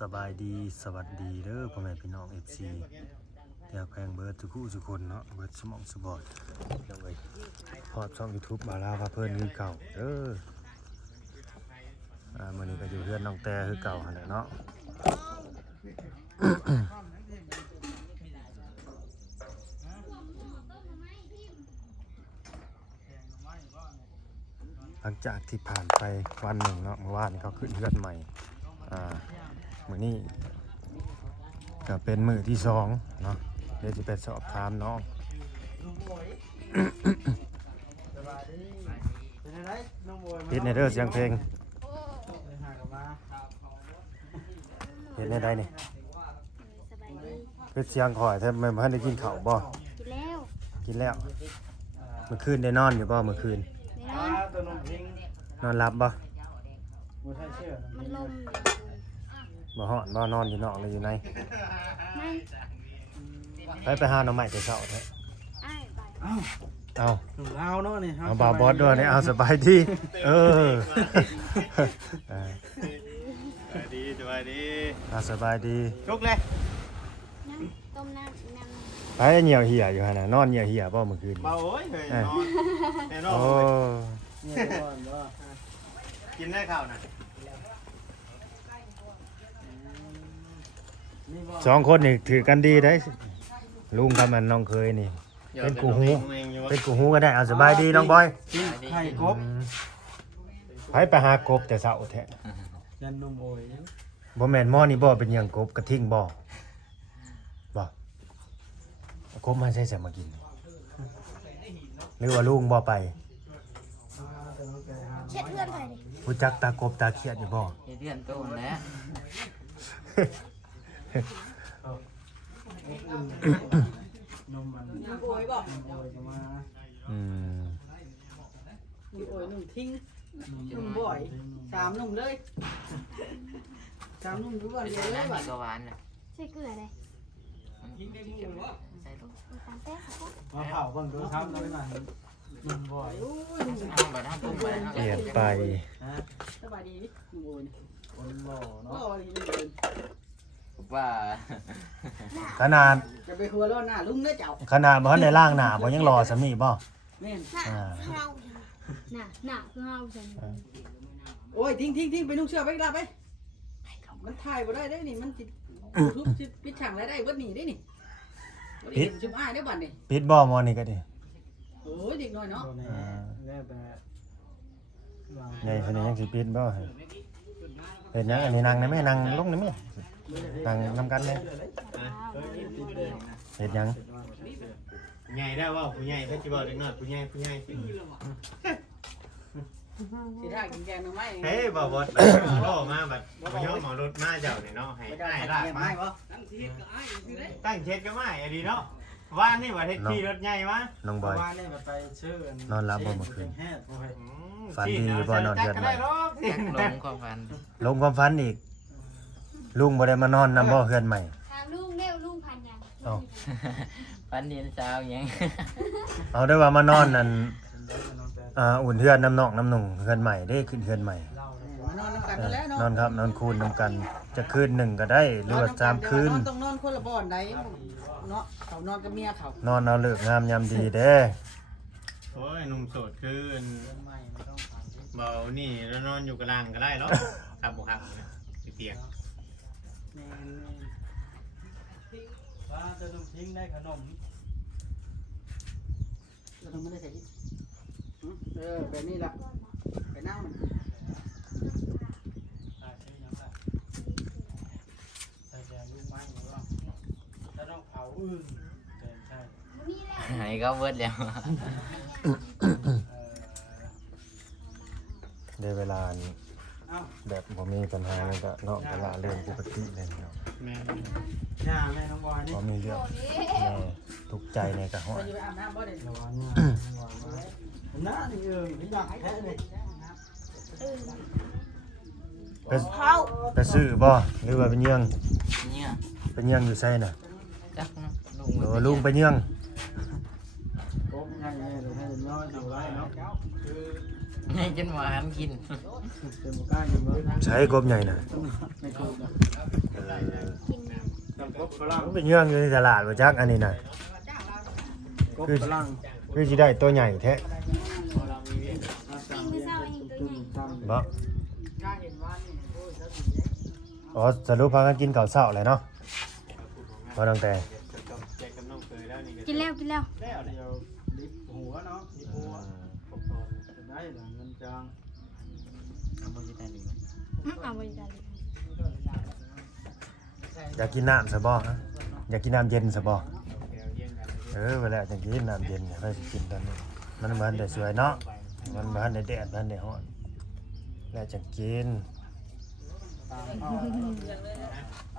สบายดีสวัสดีเด้อพ่อแม่พี่น้อง FC เดี๋ยวแพงเบิร์ดทุกคู่ทุกคนเนาะเบิร์ดสมองสบอดจังเลยพอดช่อง YouTube บาลาพาเพิ่นคือเก่าเด้อมื้อนี้ก็อยู่เพื่อนน้องแต่คือเก่าหั่นแหละเนาะ หลังจากที่ผ่านไปวันหนึ่งเนาะเมื่อวานเขาขึ้นเรือนใหม่มื้อนี้ก็เป็นมื้อที่สองเนาะเดี๋ยวจะไปสอบถามน้องปิดในเด้อเสียงเพลงเห็นในใดนี่คือเสียงข่อยแทบไม่ทันได้กินข้าวบ่กินแล้วเมื่อคืนได้นอนอยู่บ่เมื่อคืนนอนหลับบ่มันลม บ่ฮ้อนบ่นอนอยู่นอกเลยอยู่ใน ไม่ ไปหาหน่อไม้แต่เช้าแท้ อ้ายไป เอา เอาเนาะนี่ เอาบ่าวบอสด้วยนี่เอาสบายดีเออ ดีสบายดี เอาสบายดี ลุกเลย น้ำต้มน้ำ ไปเหี่ยวเหี่ยอยู่หั่นน่ะนอนเหี่ยวเหี่ยบ่เมื่อคืน เบาโอ้ยเฮ้ยนอนแน่นอน โอ้ กินได้ข้าวน่ะ สองคนนี่ถือกันดีได้ลุงกับมันน้องเคยนี่เป็นกูฮู้เป็นกูฮู้ก็ได้เอาสบายดีน้องบอย ไข่กบ ไปหากบแต่เช้าแท้ ยันนมโอย บ่แม่นหม้อนี่บ่เป็นหยังกบกระทิ่งบ่กบมาใช้สมากินหรือว่าลุงบ่ไป เช็ดเพื่อนไปดิ รู้จักตากบตาเขียดอยู่บ่ เดือนต้นแล้ว นมมัน โอยบอก โอยมา อืม มีโอยหนุ่มทิ้งหนุ่มบ่อย3 หนุ่มเลย3 หนุ่มทุกวันเดียวเลย นั่น บั มี ด กวานน่ะ ใส่เกลือเลย ใส่ลูก ตามแป้งครับ มาเผาเบิ่งดูครับเราไปหน่อยนมบ่อย เอาไปทำปุ้งไป เปลี่ยนไป ฮะ สบายดีดิหนุ่มโอยนี่ คนหล่อ โอ้ เนาะ ยนี่เดิน ว่า ขนาด จะไปหัวร้อนหน้าลุงเด้อเจ้า บ่ทันได้ล้างหน้าบ่ยังรอสำนี้บ่ แม่น อ่า เฮาหนาคือเฮาฉัน โอ้ยทิ้งไปนุ่งเสื้อไปกลับไปมันถ่ายบ่ได้ได้นี่มันสิทุบสิปิดฉากแล้วได้เบิดนี่ได้นี่บ่ได้เห็นชุบอ้ายได้บัดนี่ ปิดบ่หมอนี่ก็ดิ โอ้ยเด็กน้อยเนาะ ตัวนี้แล้วแต่ ใหญ่ขนาดยังสิปิดบ่เฮ็ดหยังอันนี้นั่งได้ไหมนั่งลงได้ไหมนั่งนำกันเลยเฮ็ดหยัง ใหญ่ได้ว่าผู้ใหญ่เพิ่นสิบอกเด็กน้อยผู้ใหญ่สิ สิถ่ายกินแกงหน่อไม้ เฮ้ยบ่บ่ล่อมาแบบบ่ยอมเอารถมาเจ้านี่เนาะให้ ไม่ได้ ได้ ถ่าย ลาก แกง มา ไม้บ่ ตั้งเช็ดก็ไม่อะดีเนาะว่านี่ว่าเฮ็ดขี่รถใหญ่มา น้องบอย ว่านี่ว่าไปชื่อน อนหลับบ่เมื่อคืน แฮดบ่ให้ ฝันดีบ่นอนเดือนใหม่ แจ็คลงความฝัน ลงความฝันอีกลุงบ่ได้มานอนนำบ่เฮือนใหม่ ถามลุงเร็วลุงพันยัง ฝันเดียนเช้ายัง เอาได้ว่ามานอนนั่นอุ่นเฮือนน้ำนองน้ำนุ่งเฮือนใหม่ได้ขึ้นเฮือนใหม่ มานอนนำกันนั่นแหละเนาะ นอนครับนอนคูนนำกันจะคืนหนึ่งก็ได้หรือว่า3คืน นอนต้องนอนคนละบ่อนใดเนาะเขานอนกับเมียเขา นอนเอาเลิกงามยามดีเด้ โอ้ยหนุ่มโสดคืนเบานี่แล้วนอนอยู่กลางก็ได้เนาะครับบ่ครับเปียก แม่น ว่าจะต้องทิ้งได้ขนม เราต้องไม่ได้ใส่ดิแบบนี้ล่ะไปนั่งมัน ใส่แกงลูกไม้หรือว่าถ้าต้องเผาใช่ นี่แหละ หายก็เบิดแล้ว ได้เวลานี้ เอ้า แบบบ่มีปัญหาเลยก็เนาะเวลาเรื่องปกติเลยเนาะ แม่ย่าแม่น้องบอยนี่ บ่มีเรื่องแน่ทุกข์ใจในกะฮ้อ ไป น อยู่ไปอาบน้ำบ่ได้ ระวังเนี่ยน้านี่พี่อยากแท้เลย ไปไปซื้อบ่หรือว่าไปเยื่อง เนี่ย ไปเยื่องอยู่ไสน่ะ จักนะลุง โอ้ลุงไปเยื่อง โอ้ยง่ายเลยให้น้อยอยู่ไรเนาะคือ ให้จนหวานกิน เป็นบ่กล้ากินบ่ ใช้กบใหญ่น่ะ ไม่ถูกนะ กิน น้ำกบฝรั่ง มันเป็นเยื่องอยู่ในตลาดบ่จักอันนี้น่ะ กบฝรั่ง คือสิได้ตัวใหญ่แท้ ปิ้งมื้อเช้าเองตัวใหญ่ บ่ กล้าเห็นว่านี่โอ้ยแล้วสิ อ๋อสรุปพากันกินข้าวเช้าแหละเนาะบ่ตั้งแต่ แจกกับน้องเคยแล้วนี่ กินแล้ว แล้วเดี๋ยวลิฟต์หัวเนาะลิฟต์หัวจะได้หลังเงินจาง เอาบ่สิได้ดี เอาไว้ได้เลย อยากกินน้ำซะบ่ฮะอยากกินน้ำเย็นซะบ่ เดี๋ยวเย็นกัน เวลาจังกินน้ำเย็นเนี่ยค่อยสิกินตอนนี้มันบ่ทันได้สวยเนาะมันบ่ทันได้แดดบ่ทันได้ร้อนแล้วจังกิน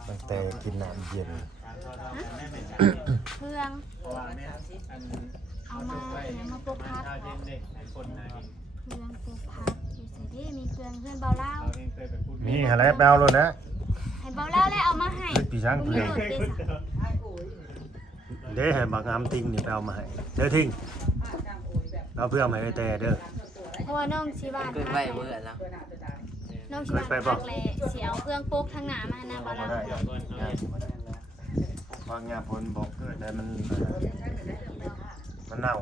ตั้งแต่กินน้ำเย็น เครื่อง เพราะว่าแม่อัน เอามามาปลูกพัก ข้าวเย็นเด็กหลายคนนะเห็น เครื่องปลูกพักอยู่ใส่ดิมีเครื่องเพื่อนเบาเล่า เราเองเคยไปพูด มีอะไรแปลวเลยนะ ให้เบาเล่าแล้วเอามาให้ ปีช้าง มี เพื่อน รถเด้สะ เด้ให้บักงามติงนี่ไปเอามาให้เด้อทิ้งเอาเพื่อมาให้แต่เด้อ เพราะว่าน้องสิบ้าน เกิด พั ไว้ ก เบื่อแล้ว น้องสิบ้านพักเลยสิเอาเครื่องปลูกทางหน้ามานะเบา บ่ เล่า ได้งานบ่ได้วางยาพลบอกเกิดได้มันเน่า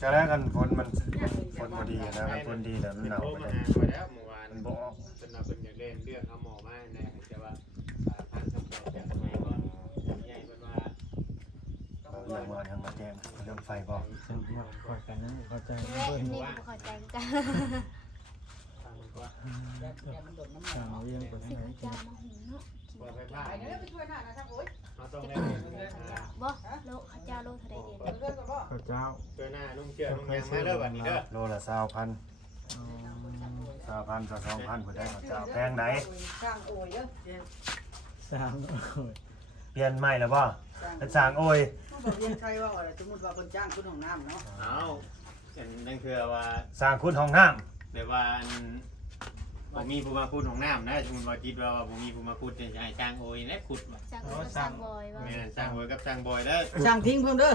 จะแล้วกันฝนมันฝนบ่ดีนะมันฝนดีแต่มันเน่า โทร ไป มา เลย หาแล้วเมื่อวาน มันบ่ออก เป็นเราเป็นอยากเล่นเรื่องเอาหมอมาในแต่ว่าทางคำตอบจากไหนก่อนใหญ่เป็นว่า เอาเรื่องว่าทางมาแจ้งเรื่องไฟบอก สิ่งที่เราคอยกันนั้นเข้าใจ แม่นี่บ่เข้าใจกัน ทางก็ สาวเรียงไป สิ ไหน เจ้ามาหุงเนาะ ว่าไปพลาดเราต้องได้ บ่โลเขาเจ้าโลเท่าใดเด่น ข้าวเจ้า เจอหน้านุ่งเชื่อนุ่งยังมาเด้อบัดนี้เด้อ โลละ20,000 2,000 2,000ผู้ได้เขาเจ้าแพงไหน สร้างโอ้ย เปลี่ยนใหม่แล้วบ่เป็นสร้างโอ้ย บอกเรียนใครว่าอะไรสมมติว่าคนจ้างคุณของน้ำเนาะ เอาเป็นนั่นคือว่า สร้างคุณห้องน้ำ แบบว่าผมมีผู้มาพูดของน้ำนะสมมติว่าคิดว่าผมมีผู้มาพูดจะให้จ้างโอยและขุด จากก็สร้างบอยว่า แม่จ้างโอยกับจ้างบอยได้ จ้างทิ้งเพิ่มเด้อ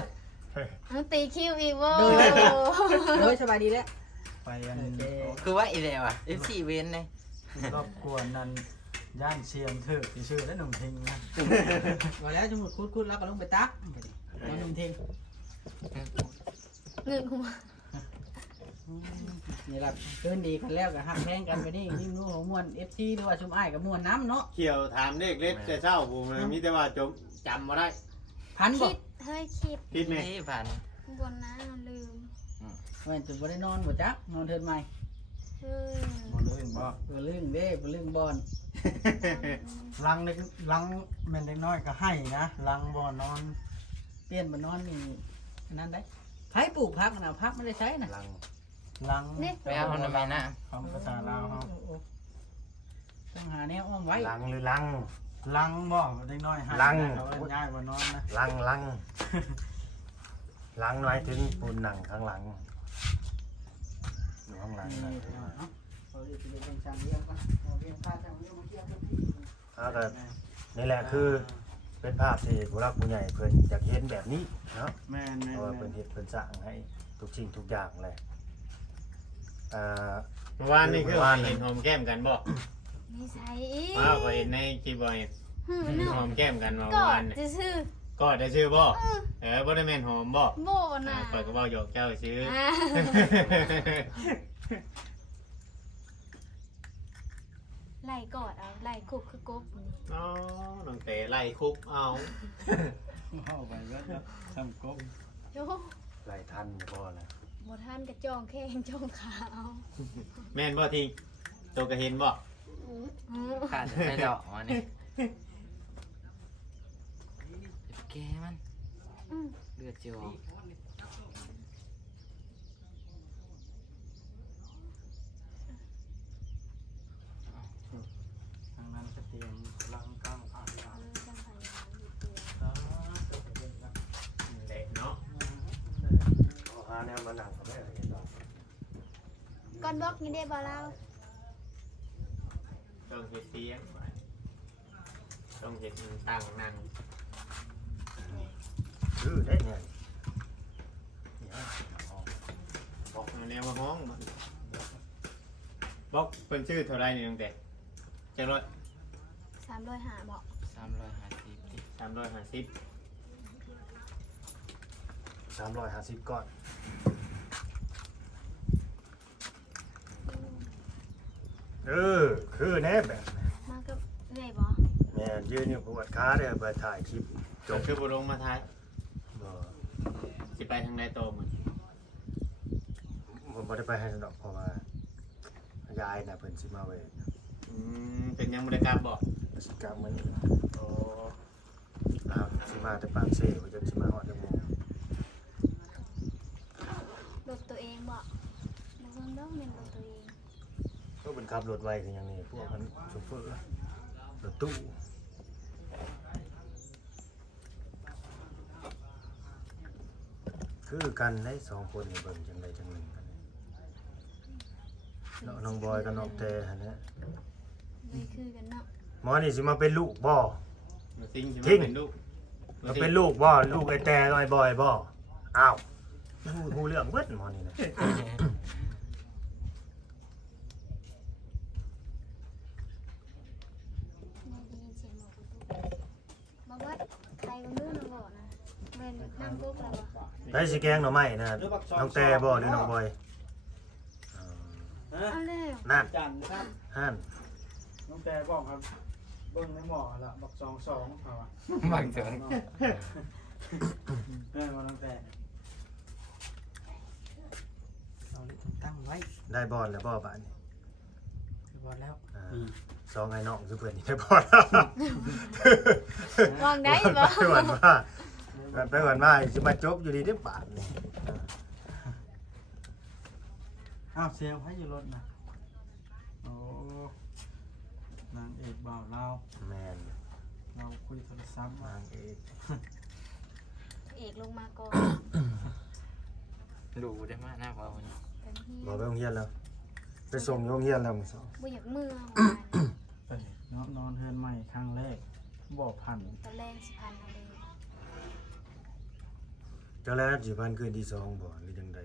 เอาตีคิวอีกบ่ โดยสบายดีแล้ว ไปอัน คือว่าอีแล้วอ่ะ FC เว้นเลย รอบกวนนั้นย่านเชียงเถือกที่ชื่อและหนุ่มทิงนะ ว่าแล้วสมมติคุดแล้วก็ลงไปตักแล้วนุ่มทิ้ง เงินหัว นี่แหละเกินดีกันแล้วก็หักแพงกันไปนี่ยิ่งนู้หัวมวน FC หรือว่าชุมอ้ายกับมวนน้ำเนาะ เขี่ยวถามเด็กเล็กแต่เช้าผมมีแต่ว่าจำมาได้ พันบ่ คิดเฮ้ยคิด คิดไหม ที่ผ่าน บนนะลืม แม่นจะบ่ได้นอนบ่จักนอนเทินใหม่ เฮ้ย บ่ลื่นบ่ บ่ลึงเด้บ่ลึงบอล ลังเล็กลังแม่นเล็กน้อยก็ให้นะลังบ่นอน เปลี่ยนบ่นอนนี่อันนั้นได้ไผปลูกผักน่ะผักไม่ได้ใช้น่ะ ลัง ลัง นี่ ไปเอาทำไมนะ ของภาษาลาวเฮา ต้องหาแนวอ้อมไว้ ลังหรือลัง ลังบ่เล็กน้อยให้ ลัง เขาง่ายบ่นอนนะ ลังลังหมายถึงปูนหนังข้างหลังอยู่ข้างหลังนะ เอาดิสิเป็นช่างเลี้ยงก่อนเอาเลี้ยงพาช่างเลี้ยงมาเกี่ยวกับที่ เอาแต่นี่แหละคือเป็นภาพที่ผู้รักผู้ใหญ่เพิ่นอยากเห็นแบบนี้เนาะ แม่น เพราะว่าเพิ่น ๆ เฮ็ดเพิ่นสร้างให้ทุกสิ่งทุกอย่างเลยอ่า เมื่อวานนี่คือเห็นหอมแก้มกันบ่ นิสัยอีก ว้าวก็เห็นในคลิปบ่เห็น เนาะ หอมแก้มกันเมื่อ ก็ วาน จะซื้อ ก็ได้ชื่อบ่บ่ได้แม่นหอมบ่ โบน่ะ ข่อยก็เว้าหยอกเจ้าชื่อ ไล่กอดเอาไล่คุกคือกบนี่ อ๋อน้องเต๋ไล่คุกเอา เข้าไปก็ทำกบ โย ไล่ทันอยู่บ่ล่ะ บ่ท่านกระจองแข้งจ้องขาเอา แม่นบ่ทิงตัวก็เห็นบ่ อือ ขาดไปดอกมานี่แกมัน อือ เลือดจิ๋ว ทางนั้นก็เตรียมลังกลางผ่านหลัง จังไผอยู่ตัว เละเนาะ เอาหาแนวมานั่งก็ได้เห็นบ่ ก่อนบอกนี่ได้บ่เล่า ต้องเฮ็ดเตียงไว้ต้องเฮ็ดตั้งนั่ง คือได้เนี่ยนี่ฮะ วมาห้องบอกเป็นชื่อเท่าไรนี่ตั้งแต่เจ็ดร้อย 300หาบอก 350 350 350ก้อนคือแน่แบบ มาก็เรื่อยบ่ แม่ยืนอยู่ปวดขาเด้อไปถ่ายคลิป จบคือบุลงมาท้าย บ่ สิไปทางใดโตมัน ผมบ่ได้ไปให้ดอกเพราะว่ายายน่ะเพิ่นสิมาเวท เป็นยังบริการบอก สิกรรมมื้อนี้โอ้ลาวสิมาแต่ปากเซ่ว่าจะสิมาฮอดจังโมง รถตัวเองบ่บ่เบิ่งเด้อแม่นรถตัวเอง ก็เป็นขับรถไวคือหยังนี่พวกมันโชเฟอร์รถตู้คือกันได้สองคนนี่เบิ่งจังไดจังหนึ่งกันนี่น้องบอยกับน้องแต่หั่นนะ เลยคือกันเนาะ หมอนี่สิมาเป็นลูกบ่ มาซิงใช่ไหม ทิ้ง เป็นลูก มาเป็นลูกบ่ลูกไอ้แต่กับไอ้บอยบ่อ้าวฮู้เรื่องเบิดหมอนี่นะ ได้ยินเสียงหมอประตูบ่ว่าใครก็รู้นะบ่นะแม่นนั่งกุ๊กแล้วบ่ ได้สิแกงหน่อไม้นะน้องแต่บ่หรือน้องบอยเอาแล้ว นั่น จันครับ หั่น น้องแต่บอกครับเบิ่งในหมอละบัก22เขาอ่ะ บางเถิง ว่าน้องแต่เอาเลยตั้งไว้ ได้บอลแล้วบ่บาดนี้ คือพอแล้ว อ่า ดี สองไอ้น้องคือเพิ่นนี่ได้บอลแล้ว วางได้บ่ ไปวันมาไปวันมาสิมาจบอยู่ดีได้บาทนี่ อ้าวเสียงให้อยู่รถนะโอ้นางเอกบ่าวเรา แม่น เราคุยโทรศัพท์ว่าน างเอก เอกลงมาก่อน ดูได้มากนะว่าวันนี้ เป็นที่ บ่ไปโรงเรียนแล้วไปส่งโรงเรียนแล้วมื้อสอง บ่อยากเมื่อ ไปนอนเฮือนใหม่ครั้งแรกบ่พัน ตอนแรกสิพันเอาเลย จังแล้วสิพันคืนที่สองบ่หรือจังใด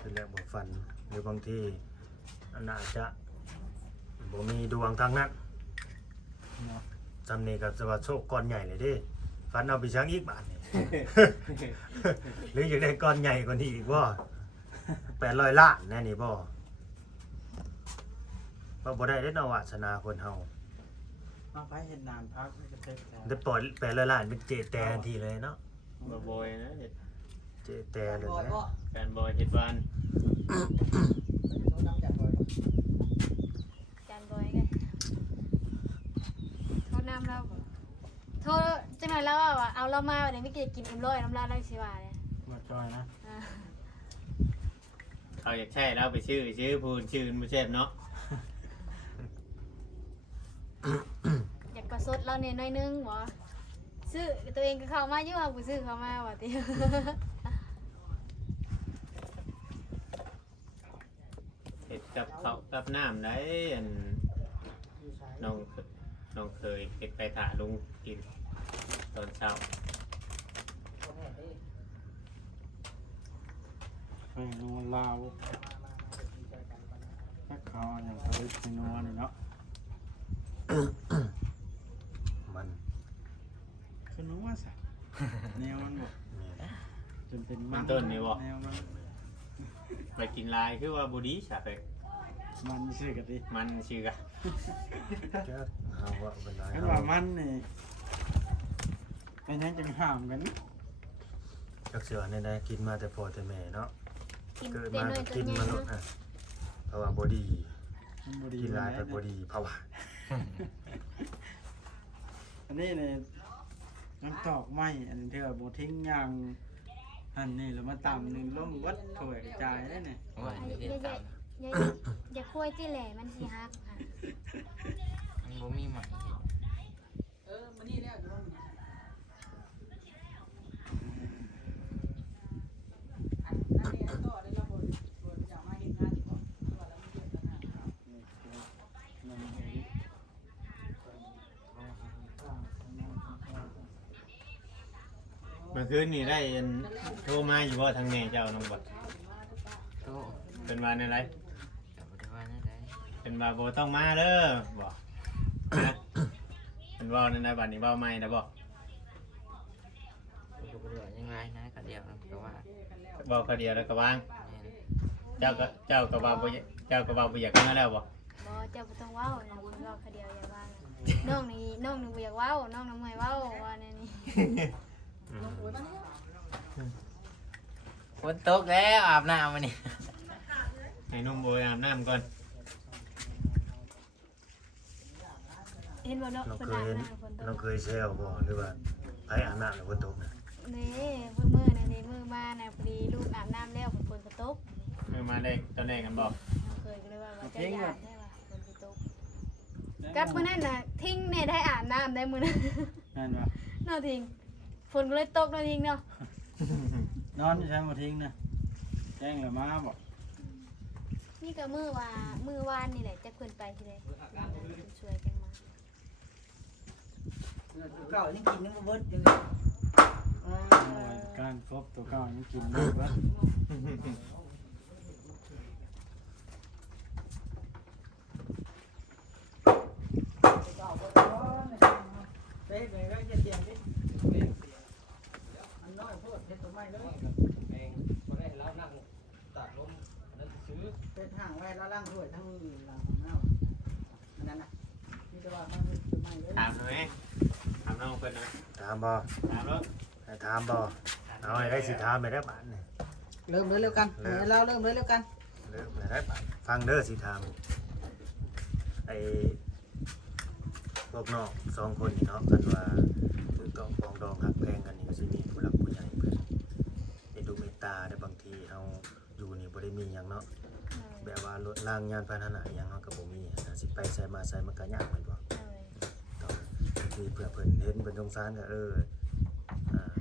คือแล้วบ่ฟันหรือบางทีอันอาจจะบ่มีดวงทางนั้น เนาะ จำนี่ก็จะว่าโชคก้อนใหญ่เลยเด้ฟันเอาไปช้างอีกบาทนี่ หรืออยากได้ก้อนใหญ่กว่านี้อีกบ่800 ล้านแน่นี่บ่บ่ได้ได้เนาะวาสนาคนเฮา เอาไปเห็นนานพักไม่กระเทกแล้ว ได้ปล่อย800 ล้านเป็นเจแต่ทันทีเลยเนาะ บอบอยนะ เจแต่เลยนะ แฟนบอยเฮ็ดบ้าน จานบอยกันโทษน้ำเราบ่โทษจังหน่อยแล้วว่าเอาเรามาวันนี้ไม่กินอิ่มร้อยน้ำลายได้สิว่าเนี่ย บ่จอยนะ อ่า เขาอยากใช่แล้วไปชื่อพูนชื่อมุเชฟเนาะ อยากประสดเราเนี่ยน้อยนึงบ่ซื้อตัวเองก็เข้ามาอยู่เอาผู้ซื้อเข้ามาว่าติ เฮ็ดกับเขาวกับน้ำได้อันน้องเคยเฮ็ดไปถ่าลุงกินตอนเช้า ไปนอนลาวถ้าเขาอย่างเขาไปนอนนี่เนาะ มัน คือนัวซะแนวมันบ่ แม่น จนเป็นมันแนวมัน ไปกินลายคือว่าบุดีฉาไป มันชื่อกันดิ มันชื่อกะ แค่เฮาว่าเป็นไร คัน เฮา ว่ามันนี่เป็นยังจังห้ามกัน จักเสือในได้กินมาแต่พ่อแต่แม่เนาะ กิน เกิด เต็ม มา เลย ก็ ตัว กิน ใหญ่ มาโลด เนาะ ฮะเพราะว่าบ่ดี มันบ่ดี กินหลายก็บ่ดีเพราะว่า อันนี้เนี่ยน้ำตอกไหมอันนี้เธอบ่ทิ้งอย่างอันนี้แล้วมาตำนึงล้มวัดถ้วยกระจายได้เนี่ย โอ้ยเรียนตาม อย่าคุยที่แหล่มันสิฮักอ่ะ มันบ่มีใหม่ มานี่แล้ว เมื่อคืนนี่ได้อันโทรมาอยู่ว่าทางแม่เจ้าน้องบด โท โต เป็นว่าในไร กับบ่ได้ว่านั่นได้ เป็นว่าโบต้องมาเด้อบอกนะเป็นว่าในใดบัดนี้เว้าใหม่นะบอก ก็บ่ได้ว่ายังไงนะก็เดียวนะก็ว่า เว้าคำเดียวแล้วก็วาง แม่น เจ้าก็ว่าบ่เจ้าก็ว่าบ่อยากมาแล้วบ่ บ่เจ้าบ่ต้องเว้านะเว้าคำเดียวอย่าว่าน้องนี่บ่อยากเว้าน้องน้ำเมยเว้าว่าแนวนี้ ฝนตกแล้วอาบน้ำมานี่ ให้นุ่มโบยอาบน้ำก่อน เห็นบ่เนาะ น้อง เพิ่น เค อาบ ย น้ำฝนต น้อง ก เคยแซวบ่หรือว่าไผอาบน้ำแล้วฝนตกนะ นี่มื้อนั่นนี่มื้อมาน่ะพอดีลูกอาบน้ำแล้วฝนก็ตก คือมาได้ตอนแรกกันบอก เคยก็เลยว่าจะอาบได้ว่าฝนสิตกกับมื้อนั้นน่ะทิ้งเนี่ยได้อาบน้ำได้มื้อนั้น นั่นวะ เนาะทิ้งฝนก็เลยตกเนาะทิ้งเนาะ นอนอยู่ใช้มาทิ้งนะแจ้งเลยมาบอก นี่ก็มื้อวานนี่แหละจะเพิ่นไปที่ใดช่วยกันมา เก่ายังกินยังบ่เบิดยัง การครบตัวเก่ายังกินอยู่วะเฮ้ยไปจะเตียงดิอันน้อยโพดเฮ็ดตัวใหม่เลยเป็นห่างไว้แล้วล่างถ้วยทั้งหลังของเน่าอันนั้นน่ะนี่จะว่ามันตัวใหม่เลย ถามหน่อยถามน้องเพิ่นนะ ถามบ่ ถามแล้ว ให้ถามบ่เอาให้ได้สิถามไปได้บาดนี่ เริ่มเลยเร็วกันเราเริ่มเลยเร็วกัน เริ่มไปได้บาดฟังเด้อสิถามไอ้พวกน้องสองคนนี่เนาะกันว่าถือต้องปองดองหักแพงกันนี่ก็สิมีผู้หลักผู้ใหญ่เพิ่นได้ดูเมตตาได้บางทีเฮาอยู่นี่บ่ได้มีหยังเนาะแบบว่ารถล่างยานพาหนะอิหยังเฮาก็บ่มีนะสิไปใส่มาใส่มันก็ยากแม่นบ่ต้องมีเพื่อเพิ่นเห็นเพิ่นสงสารก็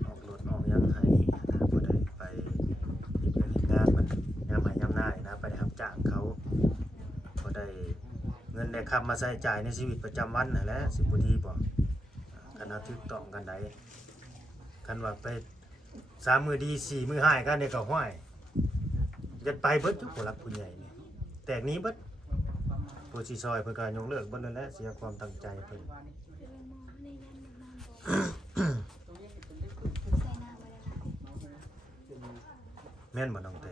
ออกรถออกหยังให้นะบ่ได้ไปเฮ็ดงานมันยามให้ยามหน้านะไปได้รับจ้างเขาบ่ได้เงินได้คำมาใช้จ่ายในชีวิตประจำวันนั่นแหละสิบ่ดีบ่คันเฮาถูกต้องกันได้คันว่าไป3มื้อดี4มื้อหายกันนี่ก็ห้อยยัดไปเบิดจุผู้หลักผู้ใหญ่นี่แตกหนี้เบิดผู้สิซอยเพิ่นก็ยกเลิกเบิดนั่นแหละเสียความตั้งใจเพิ่น ใส่น้ำไว้แล้ว แม่นบ่น้องเต้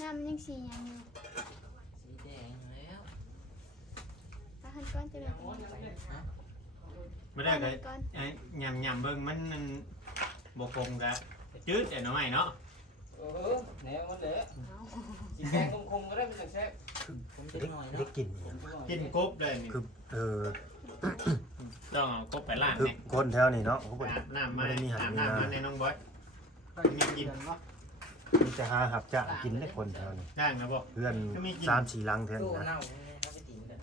น้ำยังสียังอยู่ สีแดงแล้ว ถ้าหันก้อนจะแบบนี้ ไม่ได้เลยยำเบิ่งมันบ่คงกะจืดแต่น้อยเนาะ แนวมันเลย เอา สีแดงคงก็ได้เป็นแซ่บ ผมจะ ได้ หน่อย ได้ เนาะ กินอิหยัง กินกบเลยนี่ คือต้องเอากบไปล้าง คือ เนี่ย คนแถวนี้เนาะเขาบ่ อาบน้ำมา บ่ได้มีหา อาบ มี น้ำ นา มาในน้องบอย มีกินเนาะ มีแต่หาหับจ้างกินได้คนแถวนี้ ได้นะบ่ เพื่อน ก็มีกิน 3-4หลังแถว ตู้ นี้นะ เน่าเนี่ยเขาไปตีกัน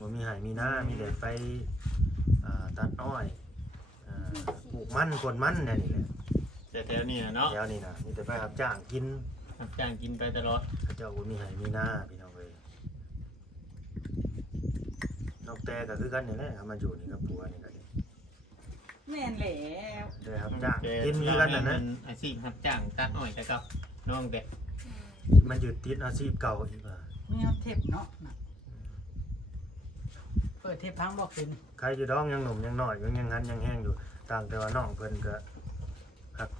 บ่มีหายมีนามีแต่ไปตัดอ้อยปลูกมันกวนมันเนี่ยนี่แหละ แต่แถวนี้นะเนาะ แถวนี้นะมีแต่ไปหับจ้างกิน รับจ้างกินไปตลอด เขาเจ้าบ่มีหายมีนาพี่น้องเอ้ยนกแต่ก็คือกันนี่แหละเอามาอยู่นี่กับผัวนี่ก็ดี แม่นแล้ว ได้หับจ้างกินคือกันนั่นนะ อาชีพรับจ้างตัดอ้อยแต่ก็น้องเด็ก มันยึดติดอาชีพเก่าอีกว่า มีเทปเนาะเปิดเทปพังบอกขึ้น ใครอยู่ดองยังหนุ่มยังน้อยยังหันยังแห้งอยู่ต่างแต่ว่าน้องเพิ่นก็หัก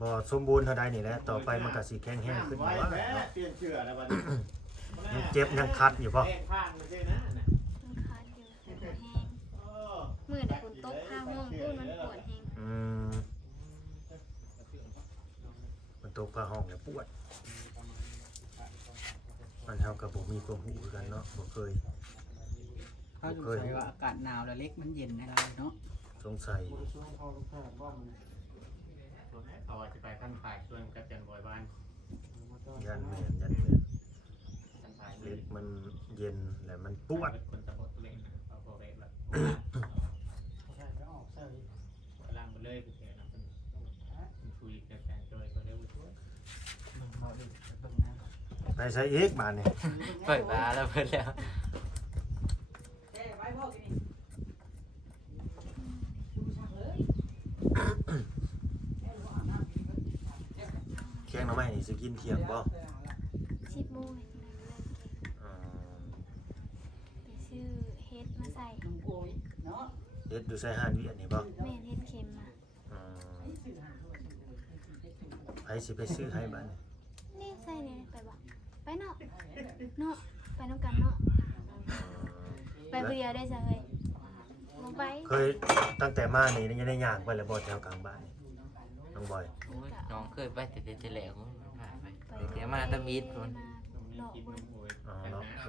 บ่สมบูรณ์เท่าใดนี่แหละต่อไปมันก็สิแข็งแรงขึ้นอยู่ว่า เปลี่ยนเชื่อแล้วบัดนี้ ยังเจ็บยังคัดอยู่ป่ะ แห้งผ่านไปเลยนะ มันคันอยู่แต่บ่แห้งมื้อใดฝนตกข้างห้องพูดมันปวดแห้ง มันตกผ้าห้องเนี่ยปวดมันเท่ากับผมมีความหูคือกันเนาะบ่เคย เขาสงสัยว่าอากาศหนาวแล้วเล็กมันเย็นในเราเนาะ สงสัย เขาว่าจะไปขั้นฝ่ายช่วยกับจันบอยบ้าน ยันแม่น ขั้นฝ่าย เล็กมันเย็นและมันปวด คนตะบดตัวเองเอาพอเวฟแบบล่างไปเลยคือเสียนะเป็นคุยกับแฟนจอยก็เร็วช่วย ไปใช้เอกมาเนี่ย เปิดมาแล้วเปิดแล้ว เคียงหน่อ ไม้นี่สิกินเที่ยงบ่ 10 โมงเลยเลิกเก็บ อ๋อ ไปซื้อเฮ็ดมาใส่ เฮ็ดอยู่ใส่ห่านเวียดนี่บ่ แม่นเฮ็ดเค็มมา อ๋อไผสิไปซื้อให้บัดนี้ นี่ใส่เนี่ยไปบ่ไปเนาะเนาะไปน้ำกันเนาะไปผู้เดียวได้จ้ะเฮ้ยบ่ไป เคยตั้งแต่มานี่ยังได้ย่างไปแล้วบ่แถวกลางบ้านนี่น้องบอย โอ้ยน้องเคยไปแต่แล้วมันผ่านไปแต่มาตะมีดพุ่น หลอกคน อ๋อ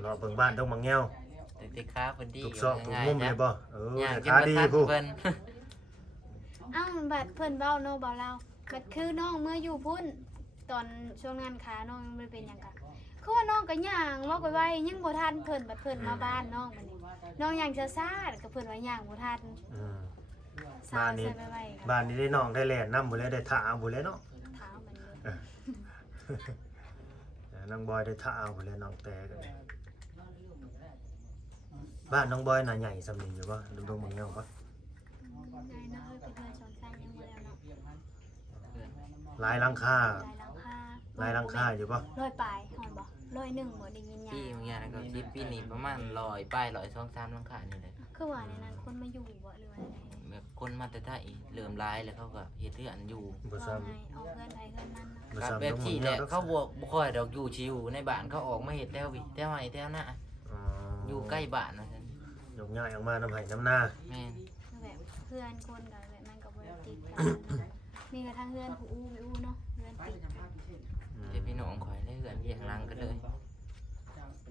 รอเบิ่งบ้านต้องมังแง้ว แต่ค้าเพิ่นดี ทุกซอกทุกมุมเลยบ่เออ ย่าง รา กิน คา มา ดี ทัน ผู้ เพิ่น อ้าวบัดเพิ่นเว้าเนาะบ่เราบัดคือน้องเมื่ออยู่พุ่นตอนช่วงงานขาน้องยังบ่ได้เป็นหยังกะคือว่าน้องก็ย่างเว้าไปไว้ยังบ่ทันเพิ่นบัดเพิ่นมาบ้านน้องบัดนี้น้องย่างช้าๆก็เพิ่นว่าย่างบ่ทัน อืม ซา บ้านนี้ ใส่ไปไว้ค่ะ บ้านนี้ได้น้องได้แล่นน้ำบ่แล้วได้ท่าเอาบ่แล้วเนาะ เท้ามันเลย น้องบอยได้ท่าเอาบ่แล้วน้องแต่กันบ้านน้องบอยน่ะใหญ่สำนี้อยู่บ่ดงมังแง้วบ่ นายน้อยไปเทื่อสองชั้นยังบ่แล้วเนาะ หลายหลังคา หลายหลังคา อยู่บ่ ร้อยปลายหอนบ่101บ่ได้ยินหยัง ปีบางอย่างก็คิดปีนี้ประมาณ100ป้าย100-2-3หลังคานี่แหละ คือว่าในนั้นคนมาอยู่บ่หรือว่าไง แบบคนมาแต่ไทยเริ่มร้ายแล้วเขาก็เฮ็ดเรือนอยู่ บ่ ว่า ซ้ำ ไงเอาเพื่อนไปเพื่อนมันเนาะ บ่ ครับ ซ้ำ แบบ น้องมั ที่ ง แห แง้ ละ วดอก เขาบ่ค่อยดอกอยู่ชิวในบ้านเขาออกมาเฮ็ดแถววิแถวไห้แถวหน้า อ๋อ อยู่ใกล้บ้านว่าซั่น ยกย้ายออกมาน้ำไห้น้ำหน้า แม่น คือแบบเพื่อนคนกับแบบมันกับบริติดกันมีกระทั่งเพื่อนผู้อู้ไปอู้เนาะเพื่อนติดกัน เดี๋ยวพี่น้องข่อยได้เรือนเรียงรังกันเลย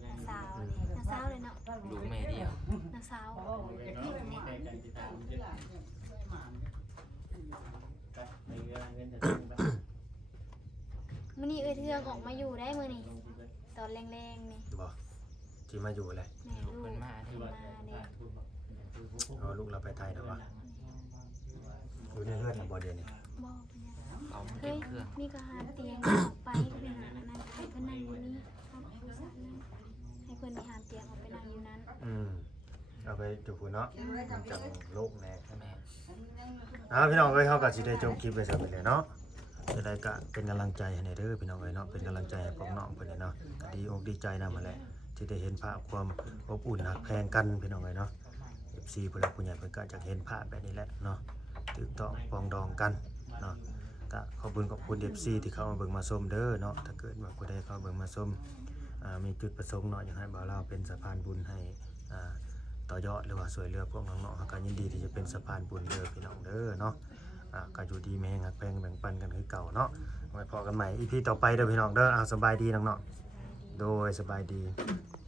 น้าสาวนี่น้าสาวเลยเนาะ ลูกแม่เดียว น้าสาว แต่กันสิถามเยอะไปเรื่องเงินจะต้องไป มื้อนี้เอ้ยเทืองออกมาอยู่ได้มื้อนี้ตอนแรงๆนี่ บ่สิมาอยู่เลย แม่ ลู ลู ก ก เพิ่นมา เพิ่นมาเด้ เอาลูกเราไปไทยดอกวะอยู่ในเลือดบ่เดี๋ยวนี้ บ่เป็นหยัง เขามา เฮ้ เก็ ย บเครื่อง มีก็หาเตียงออกไปก็ไปหาอันนั้นใครก็นั่งอยู่นี่ครับผู้สาวนั่งให้เพิ่นไปหาเตียงออกไปนั่งอยู่นั้น เอาไปจุกุเนาะมันจังโลกแน่ แม่ พี่น้องเอ้ยเฮาก็สิได้จบคลิปไปซะไปเลยเนาะจะได้ก็เป็นกำลังใจให้เด้อพี่น้องเอ้ยเนาะเป็นกำลังใจให้พวกน้องเพิ่นเนาะก็ดีอกดีใจนำมาแหละที่ได้เห็นภาพความอบอุ่นหักแพงกันพี่น้องเอ้ยเนาะ FC ผู้หลักผู้ใหญ่เพิ่นก็จะเห็นภาพแบบนี้แหละเนาะถูกต้องปรองดองกันเนาะก็ขอบคุณ FC ที่เข้ามาเบิ่งมาชมเด้อเนาะถ้าเกิดว่าผู้ใดเข้าเบิ่งมาชมมีจุดประสงค์เนาะอยากให้บ่าวเราเป็นสะพานบุญให้ต่อยอดหรือว่าช่วยเหลือพวกน้องๆเฮาก็ยินดีที่จะเป็นสะพานบุญเด้อพี่น้องเด้อเนาะก็อยู่ดีแม่งหักแพงแบ่งปันกันคือเก่าเนาะไว้พอกันใหม่ EP ต่อไปเด้อพี่น้องเด้อสบายดีน้องๆโดยสบายดี